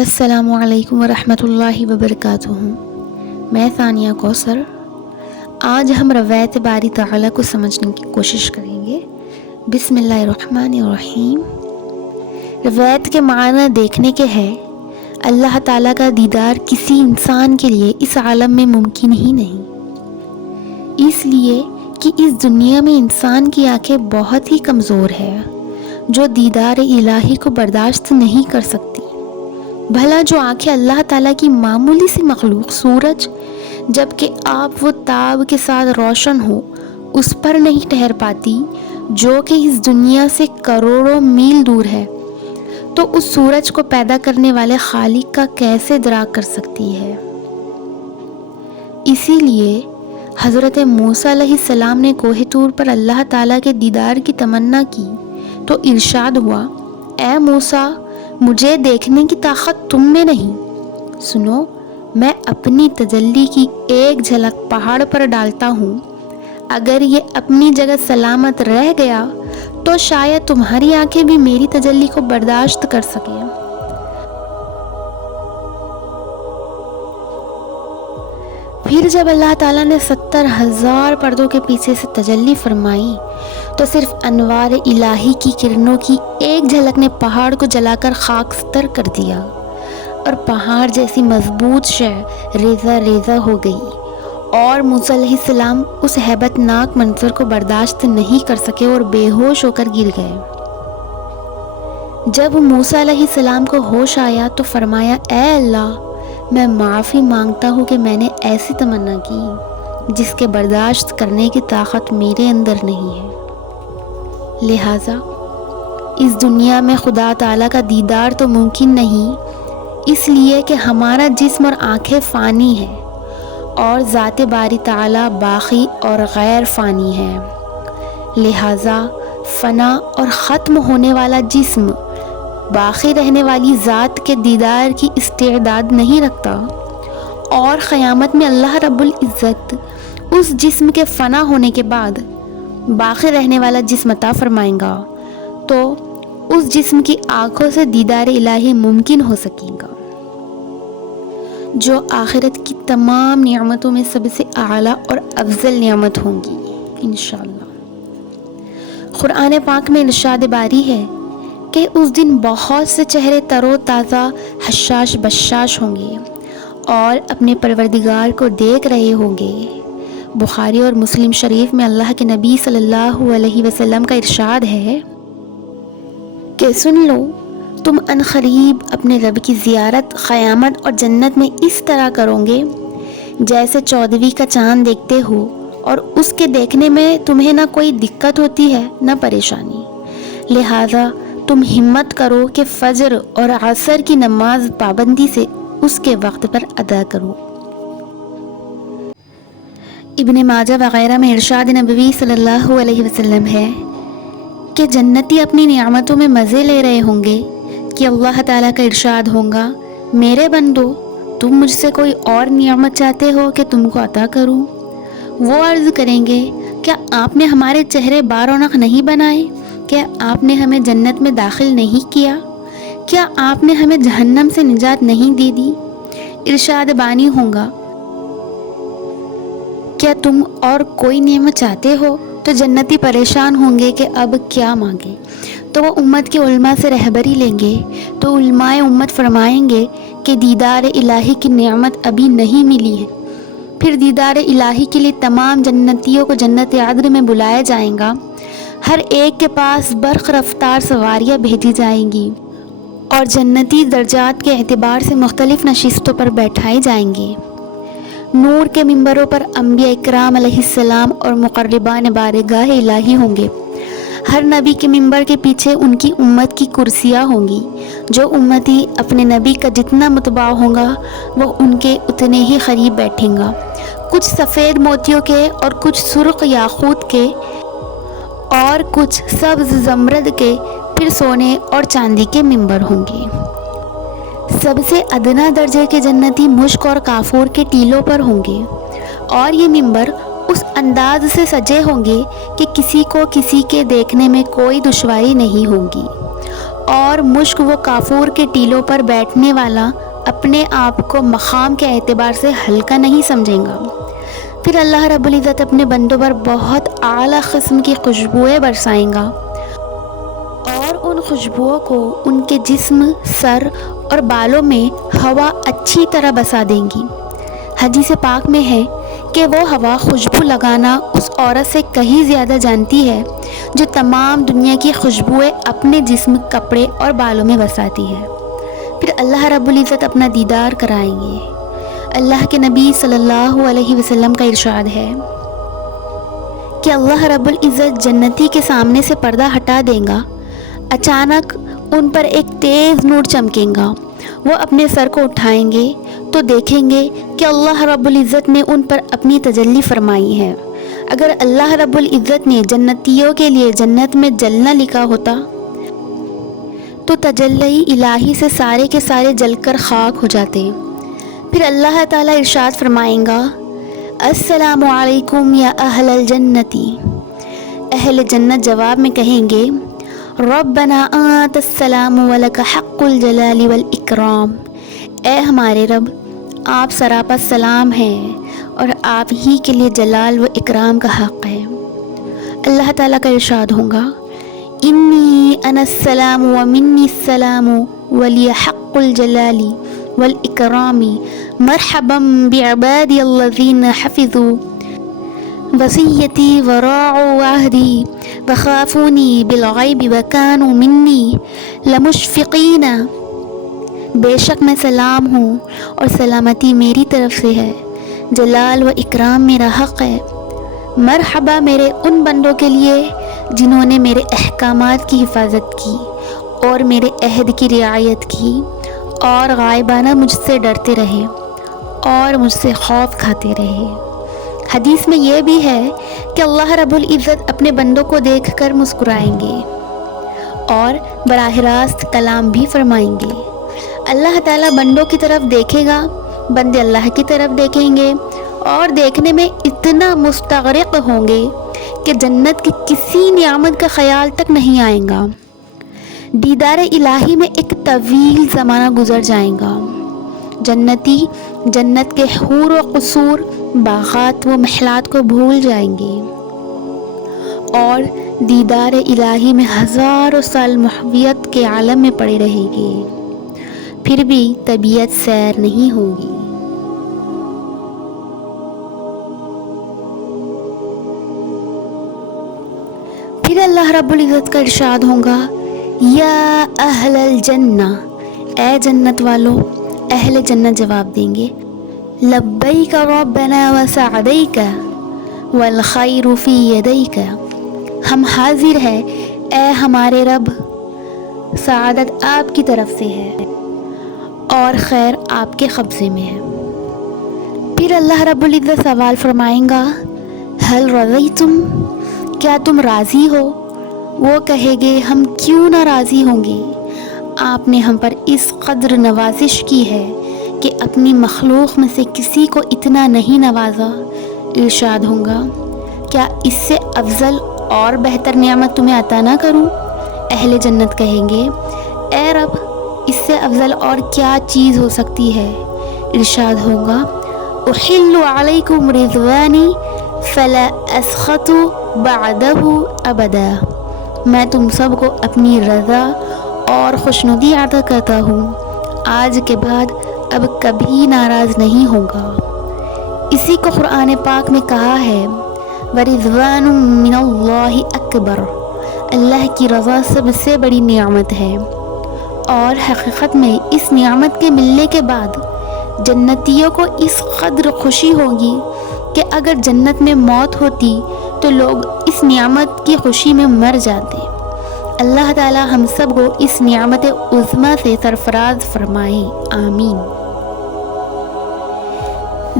السلام علیکم ورحمۃ اللہ وبرکاتہ۔ میں ثانیہ کوثر۔ آج ہم روایت باری تعالیٰ کو سمجھنے کی کوشش کریں گے۔ بسم اللہ الرحمن الرحیم۔ روایت کے معنی دیکھنے کے ہے۔ اللہ تعالیٰ کا دیدار کسی انسان کے لیے اس عالم میں ممکن ہی نہیں، اس لیے کہ اس دنیا میں انسان کی آنکھیں بہت ہی کمزور ہے جو دیدار الہی کو برداشت نہیں کر سکتی۔ بھلا جو آنکھیں اللہ تعالیٰ کی معمولی سی مخلوق سورج جبکہ آپ و تاب کے ساتھ روشن ہو اس پر نہیں ٹھہر پاتی، جو کہ اس دنیا سے کروڑوں میل دور ہے، تو اس سورج کو پیدا کرنے والے خالق کا کیسے ادراک کر سکتی ہے؟ اسی لیے حضرت موسیٰ علیہ السلام نے کوہ طور پر اللہ تعالیٰ کے دیدار کی تمنا کی تو ارشاد ہوا، اے موسیٰ، مجھے دیکھنے کی طاقت تم میں نہیں، سنو، میں اپنی تجلی کی ایک جھلک پہاڑ پر ڈالتا ہوں، اگر یہ اپنی جگہ سلامت رہ گیا تو شاید تمہاری آنکھیں بھی میری تجلی کو برداشت کر سکیں۔ پھر جب اللہ تعالیٰ نے 70,000 پردوں کے پیچھے سے تجلی فرمائی تو صرف انوار الہی کی کرنوں کی ایک جھلک نے پہاڑ کو جلا کر خاکستر کر دیا اور پہاڑ جیسی مضبوط شے ریزہ ریزہ ہو گئی، اور موسیٰ علیہ السلام اس ہیبت ناک منظر کو برداشت نہیں کر سکے اور بے ہوش ہو کر گر گئے۔ جب موسیٰ علیہ السلام کو ہوش آیا تو فرمایا، اے اللہ، میں معافی مانگتا ہوں کہ میں نے ایسی تمنا کی جس کے برداشت کرنے کی طاقت میرے اندر نہیں ہے۔ لہٰذا اس دنیا میں خدا تعالیٰ کا دیدار تو ممکن نہیں، اس لیے کہ ہمارا جسم اور آنکھیں فانی ہے اور ذات باری تعالیٰ باقی اور غیر فانی ہے۔ لہٰذا فنا اور ختم ہونے والا جسم باقی رہنے والی ذات کے دیدار کی استعداد نہیں رکھتا، اور قیامت میں اللہ رب العزت اس جسم کے فنا ہونے کے بعد باقی رہنے والا جسم عطا فرمائیں گا تو اس جسم کی آنکھوں سے دیدار الہی ممکن ہو سکے گا، جو آخرت کی تمام نعمتوں میں سب سے اعلیٰ اور افضل نعمت ہوں گی انشاءاللہ۔ قرآن پاک میں ارشاد باری ہے کہ اس دن بہت سے چہرے تر و تازہ حشاش بشاش ہوں گے اور اپنے پروردگار کو دیکھ رہے ہوں گے۔ بخاری اور مسلم شریف میں اللہ کے نبی صلی اللہ علیہ وسلم کا ارشاد ہے کہ سن لو، تم ان قریب اپنے رب کی زیارت قیامت اور جنت میں اس طرح کرو گے جیسے 14ویں کا چاند دیکھتے ہو، اور اس کے دیکھنے میں تمہیں نہ کوئی دقت ہوتی ہے نہ پریشانی۔ لہذا تم ہمت کرو کہ فجر اور عصر کی نماز پابندی سے اس کے وقت پر ادا کرو۔ ابن ماجہ وغیرہ میں ارشاد نبوی صلی اللہ علیہ وسلم ہے کہ جنتی اپنی نعمتوں میں مزے لے رہے ہوں گے کہ اللہ تعالیٰ کا ارشاد ہوگا، میرے بندو، تم مجھ سے کوئی اور نعمت چاہتے ہو کہ تم کو عطا کروں؟ وہ عرض کریں گے، کیا آپ نے ہمارے چہرے بارونق نہیں بنائے؟ کیا آپ نے ہمیں جنت میں داخل نہیں کیا؟ کیا آپ نے ہمیں جہنم سے نجات نہیں دے دی؟ ارشاد بانی ہوگا، کیا تم اور کوئی نعمت چاہتے ہو؟ تو جنتی پریشان ہوں گے کہ اب کیا مانگے، تو وہ امت کے علماء سے رہبری لیں گے، تو علماء امت فرمائیں گے کہ دیدار الہی کی نعمت ابھی نہیں ملی ہے۔ پھر دیدار الہی کے لیے تمام جنتیوں کو جنت عدن میں بلایا جائے گا، ہر ایک کے پاس برق رفتار سواریاں بھیجی جائیں گی اور جنتی درجات کے اعتبار سے مختلف نشستوں پر بیٹھائے جائیں گے۔ نور کے ممبروں پر انبیاء اکرام علیہ السلام اور مقربان بارگاہ الہی ہوں گے۔ ہر نبی کے ممبر کے پیچھے ان کی امت کی کرسیاں ہوں گی۔ جو امتی اپنے نبی کا جتنا متبع ہوگا وہ ان کے اتنے ہی قریب بیٹھیں گا۔ کچھ سفید موتیوں کے اور کچھ سرخ یاقوت کے اور کچھ سبز زمرد کے، پھر سونے اور چاندی کے ممبر ہوں گے۔ سب سے ادنا درجے کے جنتی مشک اور کافور کے ٹیلوں پر ہوں گے، اور یہ ممبر اس انداز سے سجے ہوں گے کہ کسی کو کسی کے دیکھنے میں کوئی دشواری نہیں ہوگی، اور مشک و کافور کے ٹیلوں پر بیٹھنے والا اپنے آپ کو مقام کے اعتبار سے ہلکا نہیں سمجھیں گا۔ پھر اللہ رب العزت اپنے بندوں پر بہت اعلیٰ قسم کی خوشبوئیں برسائیں گا اور ان خوشبوؤں کو ان کے جسم، سر اور بالوں میں ہوا اچھی طرح بسا دیں گی۔ حدیث پاک میں ہے کہ وہ ہوا خوشبو لگانا اس عورت سے کہیں زیادہ جانتی ہے جو تمام دنیا کی خوشبوئیں اپنے جسم، کپڑے اور بالوں میں بساتی ہے۔ پھر اللہ رب العزت اپنا دیدار کرائیں گے۔ اللہ کے نبی صلی اللہ علیہ وسلم کا ارشاد ہے کہ اللہ رب العزت جنتی کے سامنے سے پردہ ہٹا دیں گا۔ اچانک ان پر ایک تیز نور چمکیں گا۔ وہ اپنے سر کو اٹھائیں گے تو دیکھیں گے کہ اللہ رب العزت نے ان پر اپنی تجلی فرمائی ہے۔ اگر اللہ رب العزت نے جنتیوں کے لیے جنت میں جلنا لکھا ہوتا تو تجلی الہی سے سارے کے سارے جل کر خاک ہو جاتے۔ پھر اللہ تعالیٰ ارشاد فرمائیں گا، السلام علیکم یا اہل الجنتی۔ اہل جنت جواب میں کہیں گے، ربنا انت السلام ولک حق الجلال والاکرام۔ اے ہمارے رب، آپ سراپا سلام ہیں اور آپ ہی کے لیے جلال و اکرام کا حق ہے۔ اللہ تعالیٰ کا ارشاد ہوگا، انی انا السلام ومنی السلام ولی حق الجلال والاکرام مرحبا بعبادی الذین حفظوا وصیتی وراعوا عہدی وخافونی بالغیب وکانوا منی لمشفقین۔ بے شک میں سلام ہوں اور سلامتی میری طرف سے ہے، جلال و اکرام میرا حق ہے۔ مرحبا میرے ان بندوں کے لیے جنہوں نے میرے احکامات کی حفاظت کی اور میرے عہد کی رعایت کی اور غائبانہ مجھ سے ڈرتے رہے اور مجھ سے خوف کھاتے رہے۔ حدیث میں یہ بھی ہے کہ اللہ رب العزت اپنے بندوں کو دیکھ کر مسکرائیں گے اور براہ راست کلام بھی فرمائیں گے۔ اللہ تعالیٰ بندوں کی طرف دیکھے گا، بندے اللہ کی طرف دیکھیں گے اور دیکھنے میں اتنا مستغرق ہوں گے کہ جنت کی کسی نعمت کا خیال تک نہیں آئے گا۔ دیدار الہی میں ایک طویل زمانہ گزر جائے گا۔ جنتی جنت کے حور و قصور، باغات و محلات کو بھول جائیں گے اور دیدار الہی میں ہزاروں سال محویت کے عالم میں پڑے رہے گے، پھر بھی طبیعت سیر نہیں ہوگی۔ پھر اللہ رب العزت کا ارشاد ہوگا، یا اہل الجنہ، اے جنت والو۔ اہل جنت جواب دیں گے، لبیک ربنا وسعدیک والخیر فی یدیک۔ ہم حاضر ہیں اے ہمارے رب، سعادت آپ کی طرف سے ہے اور خیر آپ کے قبضے میں ہے۔ پھر اللہ رب العزت سوال فرمائیں گا، هل رضیتم، کیا تم راضی ہو؟ وہ کہے گے، ہم کیوں نہ راضی ہوں گے؟ آپ نے ہم پر اس قدر نوازش کی ہے کہ اپنی مخلوق میں سے کسی کو اتنا نہیں نوازا۔ ارشاد ہوگا، کیا اس سے افضل اور بہتر نعمت تمہیں عطا نہ کروں؟ اہل جنت کہیں گے، اے رب، اس سے افضل اور کیا چیز ہو سکتی ہے؟ ارشاد ہوگا، احل علیکم رضوانی فلا اسخط بعدہ ابدا۔ میں تم سب کو اپنی رضا اور خوشنودی عطا کرتا ہوں، آج کے بعد اب کبھی ناراض نہیں ہوگا۔ اسی کو قرآن پاک میں کہا ہے، وَرِضْوَانٌ مِّنَ اللَّهِ أَكْبَرُ، اللہ کی رضا سب سے بڑی نعمت ہے۔ اور حقیقت میں اس نعمت کے ملنے کے بعد جنتیوں کو اس قدر خوشی ہوگی کہ اگر جنت میں موت ہوتی تو لوگ اس نعمت کی خوشی میں مر جاتے۔ اللہ تعالی ہم سب کو اس نعمت عظمیٰ سے سرفراز فرمائے، آمین۔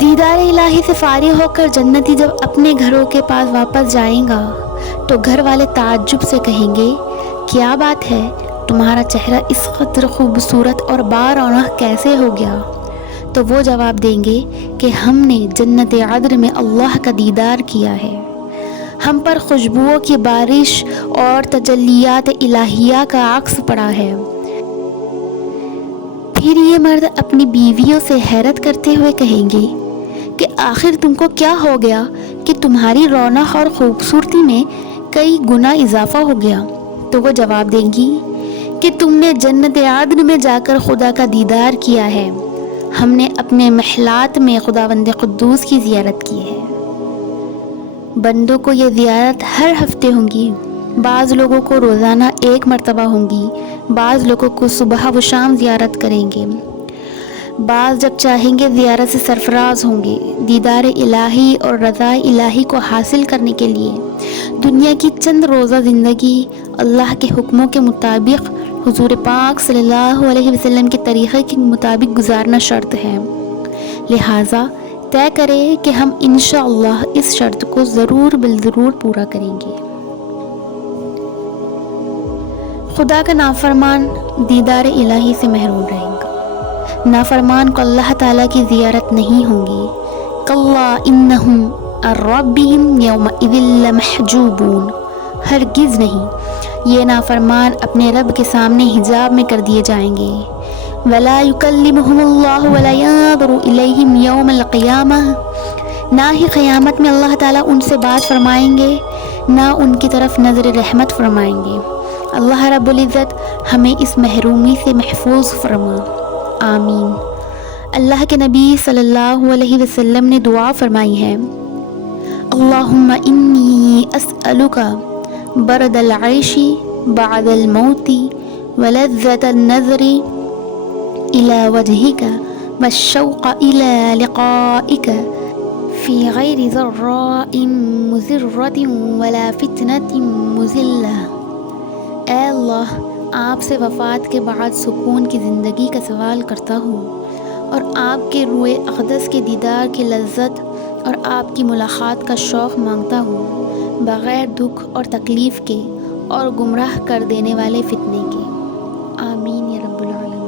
دیدار الہی سے فارغ ہو کر جنتی جب اپنے گھروں کے پاس واپس جائیں گا تو گھر والے تعجب سے کہیں گے، کیا بات ہے، تمہارا چہرہ اس قدر خوبصورت اور بارونق کیسے ہو گیا؟ تو وہ جواب دیں گے کہ ہم نے جنت عدن میں اللہ کا دیدار کیا ہے، ہم پر خوشبوؤں کی بارش اور تجلیات الہیہ کا عکس پڑا ہے۔ پھر یہ مرد اپنی بیویوں سے حیرت کرتے ہوئے کہیں گے کہ آخر تم کو کیا ہو گیا کہ تمہاری رونق اور خوبصورتی میں کئی گنا اضافہ ہو گیا؟ تو وہ جواب دیں گی کہ تم نے جنت عدن میں جا کر خدا کا دیدار کیا ہے، ہم نے اپنے محلات میں خداوند قدوس کی زیارت کی ہے۔ بندوں کو یہ زیارت ہر ہفتے ہوں گی، بعض لوگوں کو روزانہ 1 مرتبہ ہوں گی، بعض لوگوں کو صبح و شام زیارت کریں گے، بعض جب چاہیں گے زیارت سے سرفراز ہوں گے۔ دیدار الہی اور رضا الہی کو حاصل کرنے کے لیے دنیا کی چند روزہ زندگی اللہ کے حکموں کے مطابق حضور پاک صلی اللہ علیہ وسلم کے طریقے کے مطابق گزارنا شرط ہے، لہٰذا طے کرے کہ ہم انشاءاللہ اس شرط کو ضرور بالضرور پورا کریں گے۔ خدا کا نافرمان دیدار الہی سے محروم رہیں گا، نافرمان کو اللہ تعالیٰ کی زیارت نہیں ہوگی۔ کلا انہم عن ربہم یومئذ لمحجوبون، ہرگز نہیں، یہ نافرمان اپنے رب کے سامنے حجاب میں کر دیے جائیں گے۔ ولا یکلمہم اللہ ولا ینظر الیہم یوم القیامہ، نہ ہی قیامت میں اللہ تعالیٰ ان سے بات فرمائیں گے، نہ ان کی طرف نظر رحمت فرمائیں گے۔ اللہ رب العزت ہمیں اس محرومی سے محفوظ فرما، آمین۔ اللہ کے نبی صلی اللہ علیہ وسلم نے دعا فرمائی ہے، اللہم انی اسألک برد العیش بعد الموت ولذة النظر إلى وجهك والشوق إلى لقائك في غير ضراء مضرة ولا فتنة مضلة۔ اے اللہ، آپ سے وفات کے بعد سکون کی زندگی کا سوال کرتا ہوں اور آپ کے روئے اقدس کے دیدار کی لذت اور آپ کی ملاقات کا شوق مانگتا ہوں، بغیر دکھ اور تکلیف کے اور گمراہ کر دینے والے فتنے کے۔ آمین یا رب العالمین۔